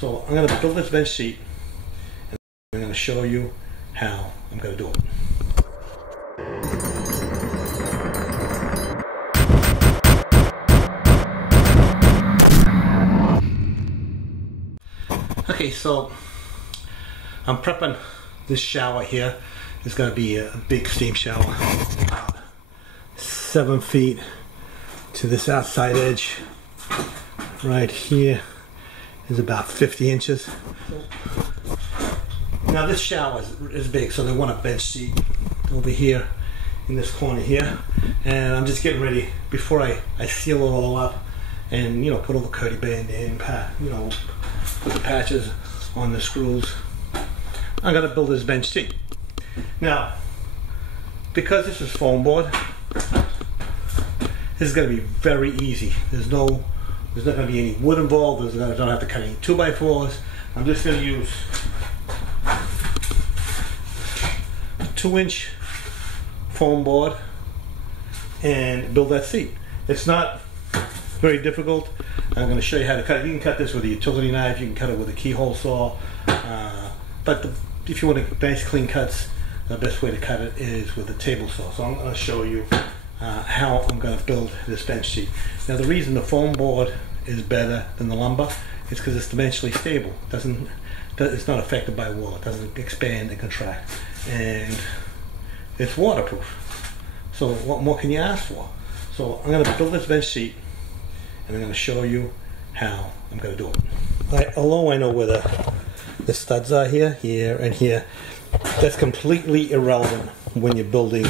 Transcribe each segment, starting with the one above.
So I'm going to build this bench seat, and I'm going to show you how I'm going to do it. Okay, so I'm prepping this shower here. It's going to be a big steam shower, 7 feet to this outside edge. Right here is about 50 inches. Now this shower is big, so they want a bench seat over here in this corner here. And I'm just getting ready before I seal it all up and, you know, put all the kerdi-band in, put the patches on the screws. I'm going to build this bench seat. Now, because this is foam board, this is going to be very easy. There's not going to be any wood involved. I don't have to cut any 2x4s. I'm just going to use 2-inch foam board and build that seat. It's not very difficult. I'm going to show you how to cut it. You can cut this with a utility knife. You can cut it with a keyhole saw. But if you want to nice clean cuts, the best way to cut it is with a table saw. So I'm going to show you how I'm going to build this bench seat. Now the reason the foam board is better than the lumber is because it's dimensionally stable. It's not affected by water. It doesn't expand and contract, and it's waterproof. So what more can you ask for? So I'm going to build this bench seat, and I'm going to show you how I'm going to do it. Although I know where the studs are here, here, and here, that's completely irrelevant when you're building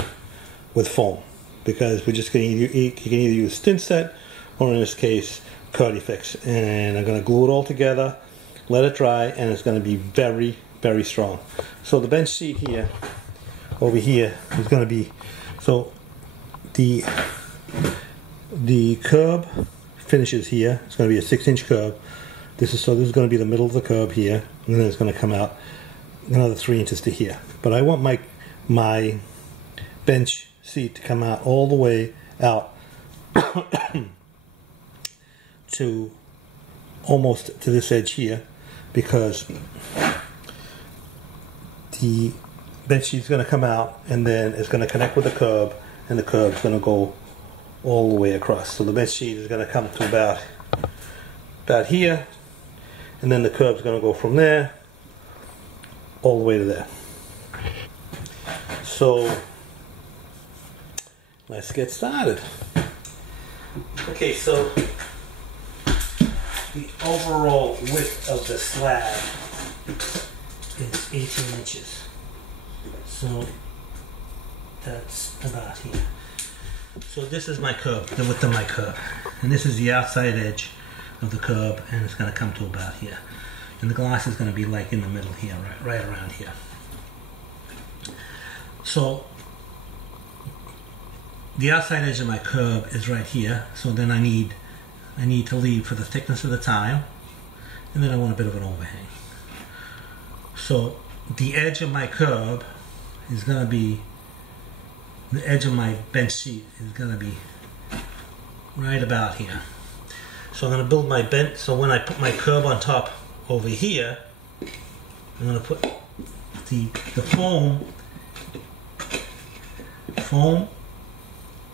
with foam, because we're just going to you can either use thin set or, in this case, kerdi-fix. And I'm going to glue it all together, let it dry, and it's going to be very, very strong. So the bench seat here, over here, is going to be, so the curb finishes here. It's going to be a 6-inch curb. This is going to be the middle of the curb here, and then it's going to come out another 3 inches to here. But I want my bench seat to come out all the way out to almost to this edge here, because the bench seat is going to come out and then it's going to connect with the curb, and the curb is going to go all the way across. So the bench seat is going to come to about here, and then the curb is going to go from there all the way to there. So let's get started. Okay, so the overall width of the slab is 18 inches. So that's about here. So this is my curb, the width of my curb. And this is the outside edge of the curb, and it's going to come to about here. And the glass is going to be like in the middle here, right around here. So the outside edge of my curb is right here. So then I need to leave for the thickness of the tile, and then I want a bit of an overhang. So the edge of my curb is going to be, the edge of my bench seat is going to be right about here. So I'm going to build my bench, so when I put my curb on top over here, I'm going to put the foam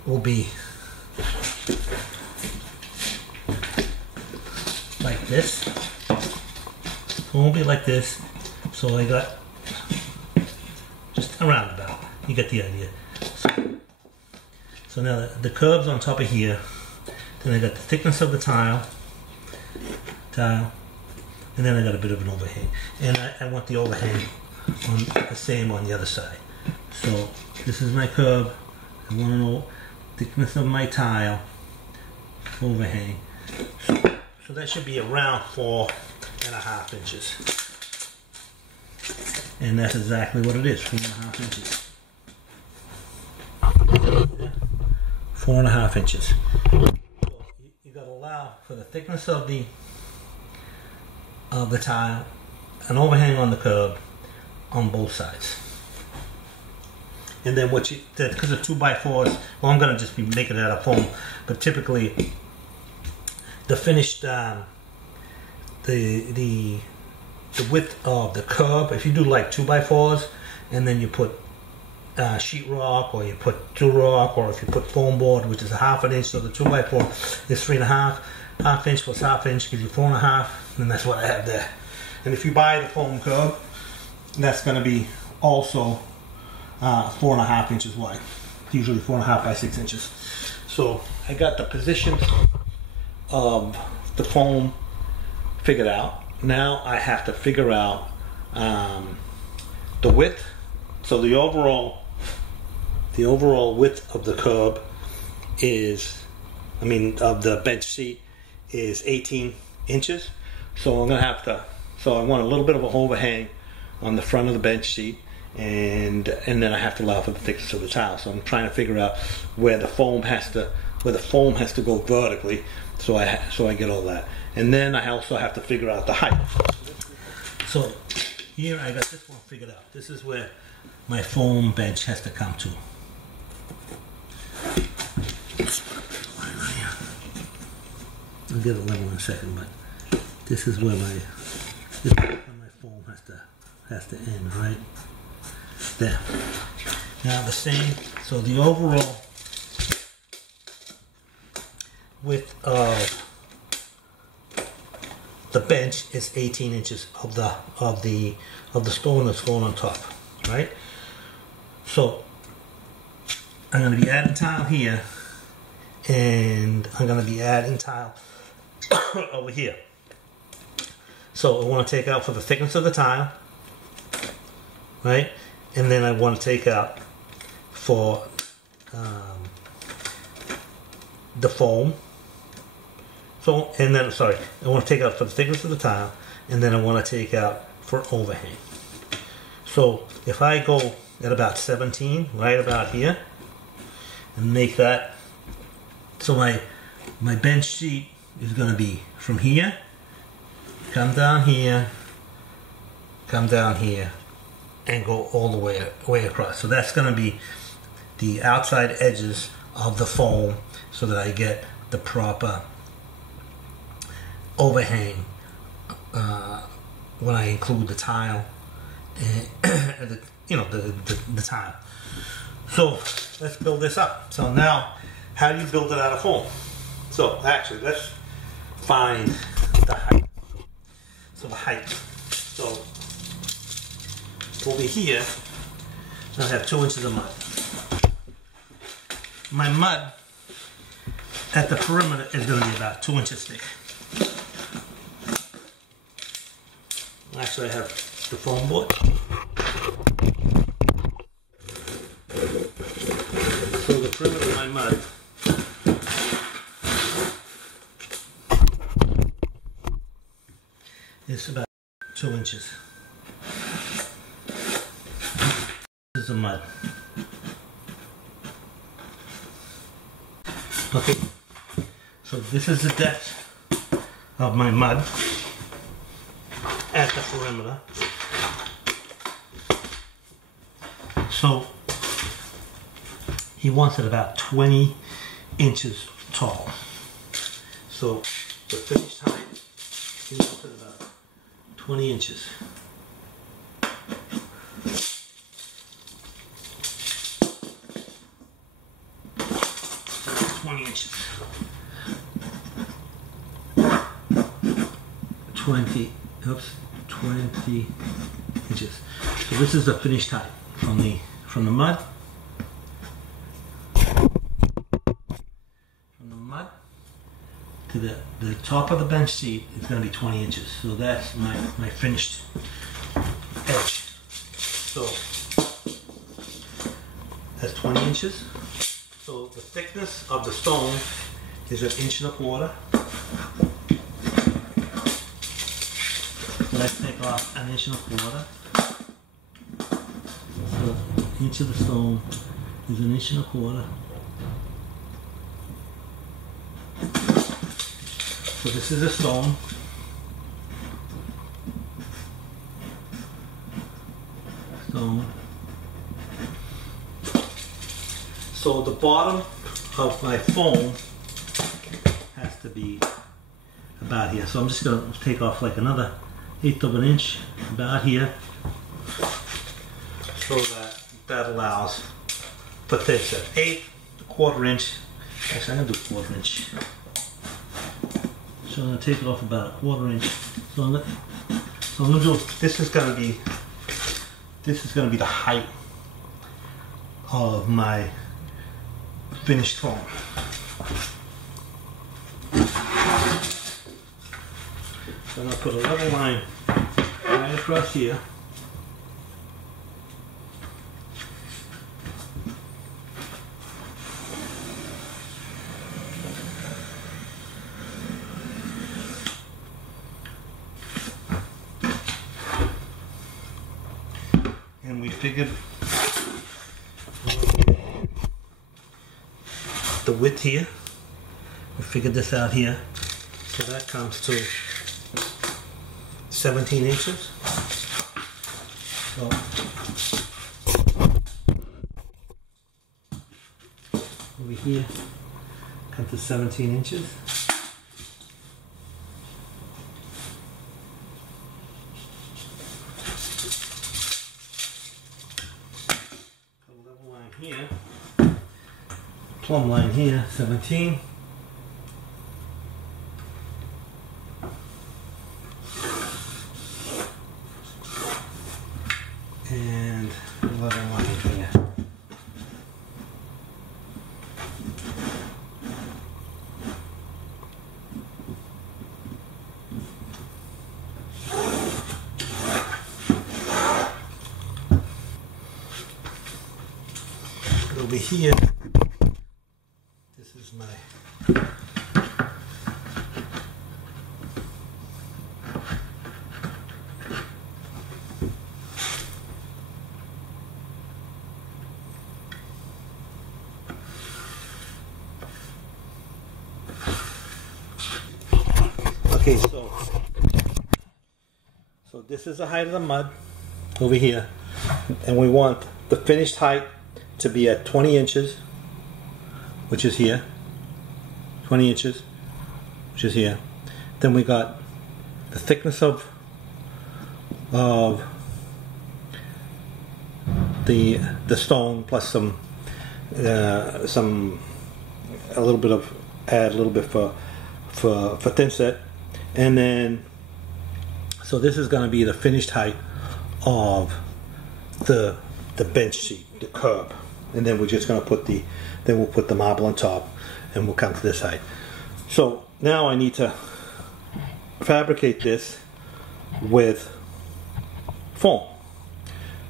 will be like this. Foam will be like this. So I got just around about. You get the idea. So now the curb's on top of here. Then I got the thickness of the tile, and then I got a bit of an overhang. And I want the overhang on the same on the other side. So this is my curb. I want to know thickness of my tile, overhang. So that should be around 4.5 inches. And that's exactly what it is, 4.5 inches. 4.5 inches. So you got to allow for the thickness of the tile, an overhang on the curb on both sides. And then what because of 2x4s, well, I'm going to just be making it out of foam, but typically the finished the width of the curb. If you do like 2x4s, and then you put sheetrock, or you put Durock, or if you put foam board, which is a 1/2 inch, so the 2x4 is 3.5. 1/2 inch plus 1/2 inch gives you 4.5, and that's what I have there. And if you buy the foam curb, that's going to be also 4.5 inches wide, usually 4.5 by 6 inches. So I got the position of the foam figured out. Now I have to figure out the width. So the overall width of the curb is, of the bench seat is 18 inches. So I'm gonna have to. So I want a little bit of a overhang on the front of the bench seat, and then I have to allow for the thickness of the tile. So I'm trying to figure out where the foam has to go vertically, so I get all that. And then I also have to figure out the height. So here I got this one figured out. This is where my foam bench has to come to. I'll get it level in a second, but this is where my foam has to end, right there. Now the same. So the overall width of the bench is 18 inches of the stone that's going on top, right? So I'm going to be adding tile here, and I'm going to be adding tile over here. So I want to take out for the thickness of the tile, right? And then I want to take out for the foam. So, and then, sorry, I want to take out for the thickness of the tile, and then I want to take out for overhang. So if I go at about 17, right about here, and make that, so my bench seat is going to be from here, come down here, and go all the way across. So that's going to be the outside edges of the foam, so that I get the proper overhang when I include the tile and the tile. So let's build this up. So now, how do you build it out of foam? So actually, let's find the height. So the height. So over here, I have 2 inches of mud. My mud at the perimeter is going to be about 2 inches thick. Actually, I have the foam board. So the perimeter of my mud is about 2 inches. This is the mud. Okay, so this is the depth of my mud at the perimeter. So he wants it about 20 inches tall. So the finished height, he wants it about 20 inches. Inches. 20 inches. So this is the finished height from the mud. From the mud to the top of the bench seat is going to be 20 inches. So that's my finished edge. So that's 20 inches. So the thickness of the stone is 1.25 inches. So let's take off 1.25 inches. So 1 inch of the stone is 1.25 inches. So this is a stone. So the bottom of my foam has to be about here. So I'm just going to take off like another 1/8 of an inch about here, so that allows for this at 1/4 inch. Actually, I'm going to do 1/4 inch. So I'm going to take it off about 1/4 inch. So I'm going to do, this is going to be the height of my finished foam. So I'm going to put a level line right across here. And we figured the width here. We figured this out here. So that comes to 17 inches. So over here comes to 17 inches. Here, plumb line here, 17. And level line here. Over here, this is my okay, so this is the height of the mud over here, and we want the finished height to be at 20 inches, which is here, 20 inches, which is here. Then we got the thickness of the stone plus add a little bit for thin set, and then so this is going to be the finished height of the bench seat, the curb. And then we're just going to put we'll put the marble on top, and we'll come to this height. So now I need to fabricate this with foam.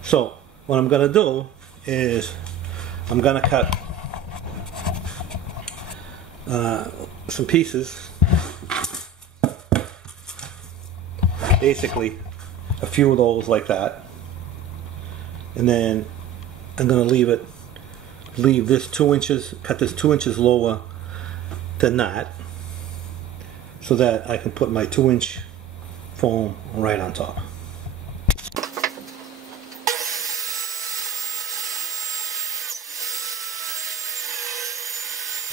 So what I'm going to do is I'm going to cut some pieces, basically a few of those like that, and then I'm going to leave this 2 inches, cut this 2 inches lower than that, so that I can put my 2-inch foam right on top.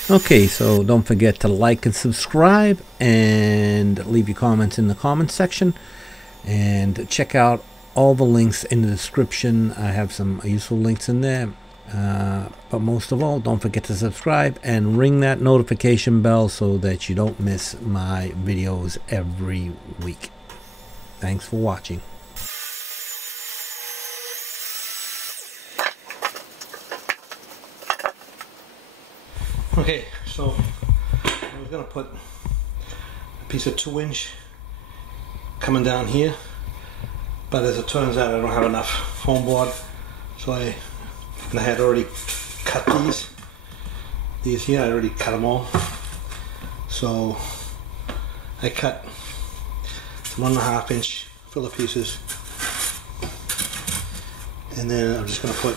Okay, so don't forget to like and subscribe, and leave your comments in the comments section, and check out all the links in the description. I have some useful links in there, but most of all, don't forget to subscribe and ring that notification bell so that you don't miss my videos every week. Thanks for watching. Okay, so I was going to put a piece of 2-inch coming down here, but as it turns out I don't have enough foam board, so I had already cut these here. I already cut them all, so I cut some 1.5-inch filler pieces, and then I'm just going to put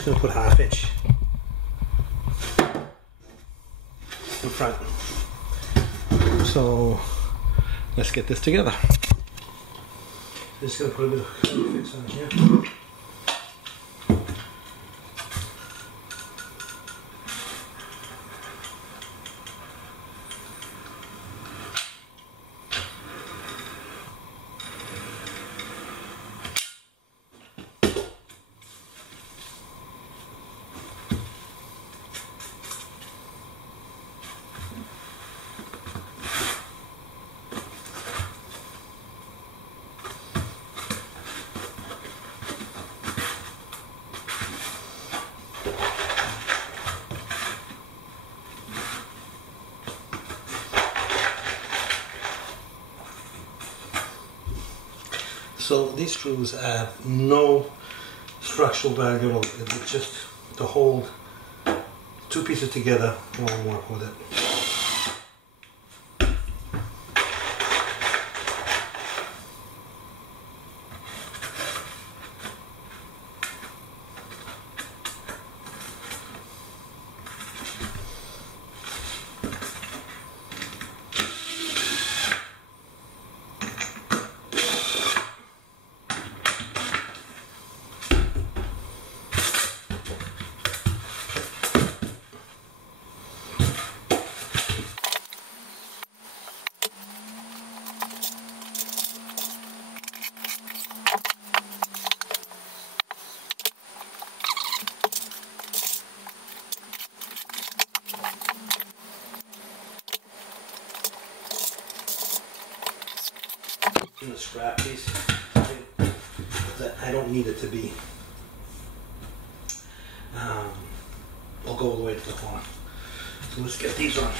1/2 inch in front. So let's get this together. Just going to put a bit of fix on here. So these screws have no structural value. It's just to hold two pieces together while I work with it. In the scrap piece, I don't need it to be. I'll go all the way to the corner. So let's get these on.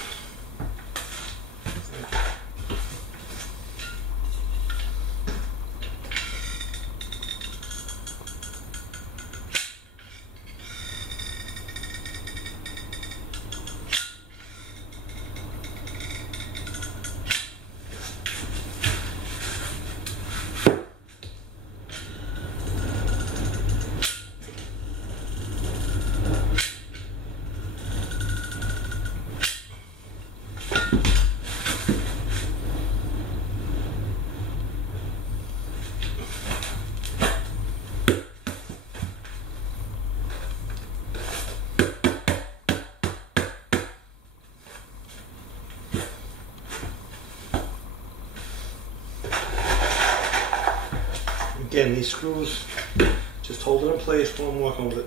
Again, these screws just hold it in place while I'm working with it.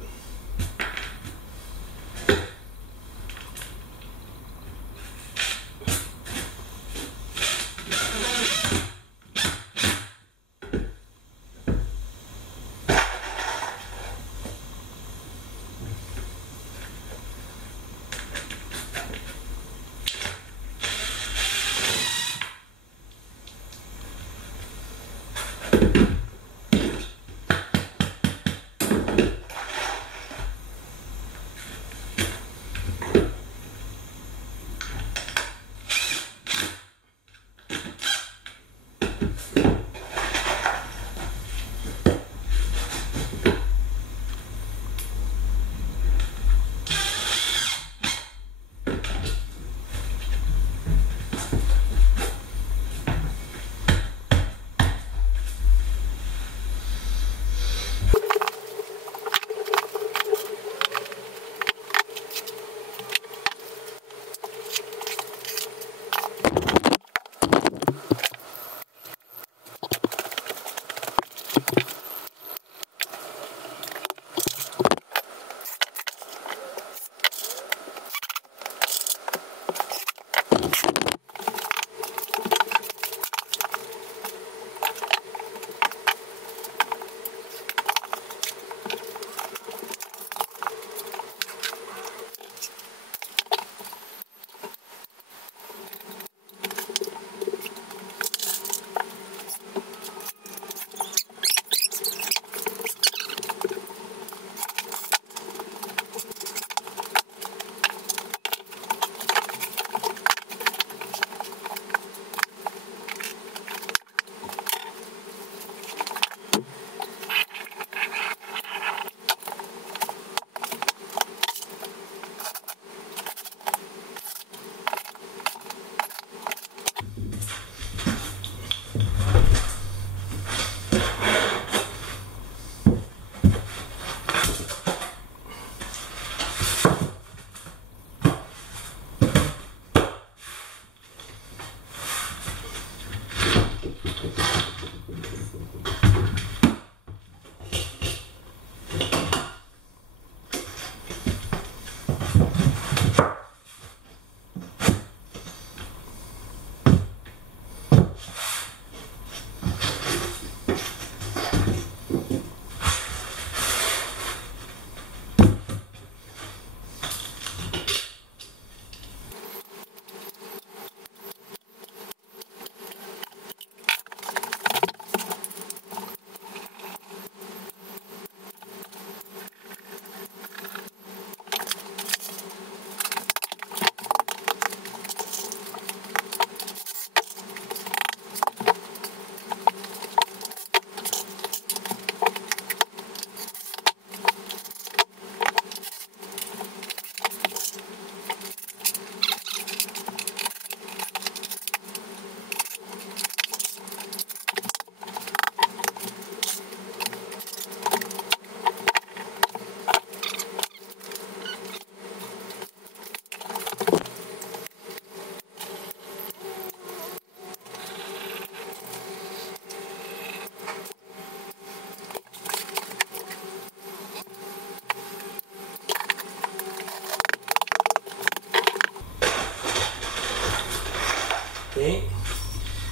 Okay,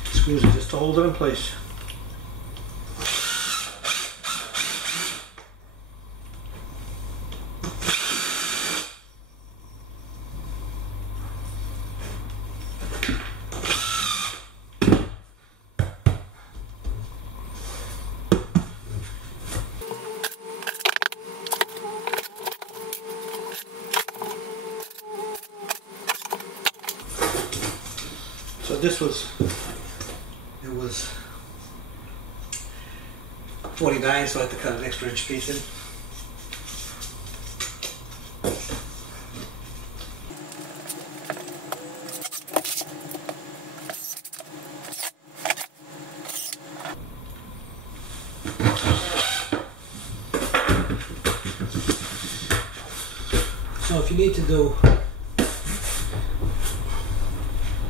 screws it just to hold it in place. So this was, it was 49, so I had to cut an extra inch piece in. So if you need to do a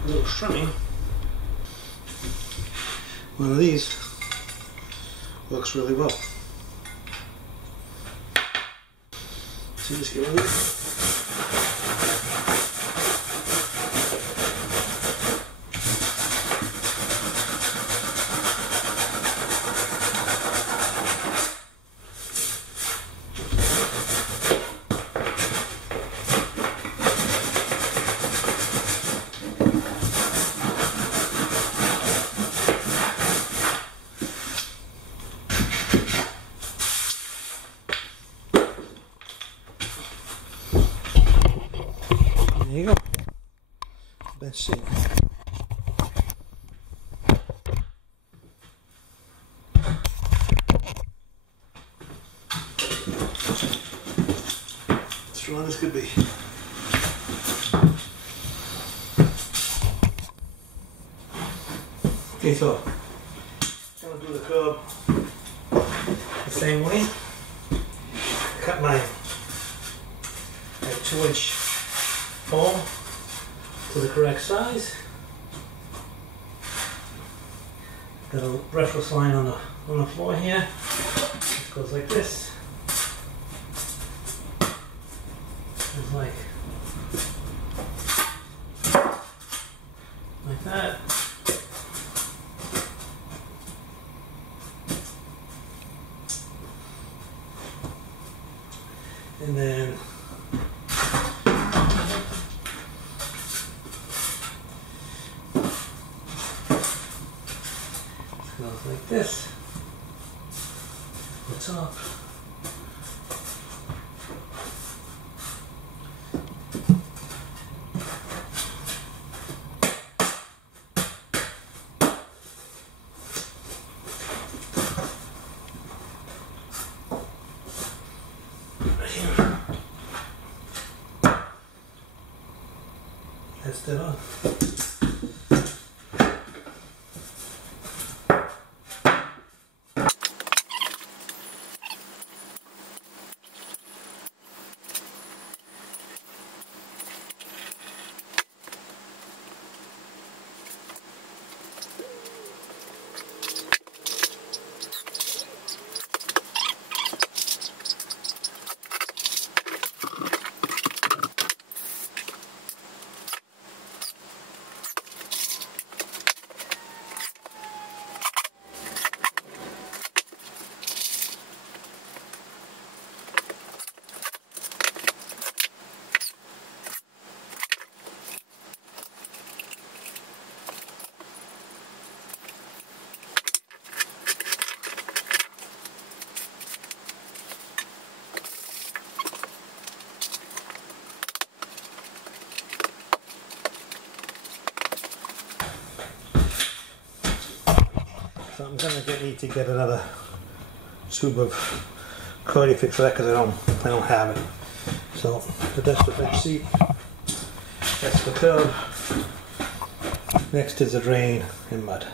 little trimming, one of these works really well. So just get rid of it. There you go. Bench seat. Strong as could be. Okay, so I'm going to do the curb the same way. Cut my 2-inch foam to the correct size. Got a brushless line on the floor here. It goes like this. It's like that. And then goes like this. The top. Right here. That's that on. So I'm going to need to get another tube of kerdi fix for that because I don't have it. So but that's the bench seat. That's the curb. Next is the drain and mud.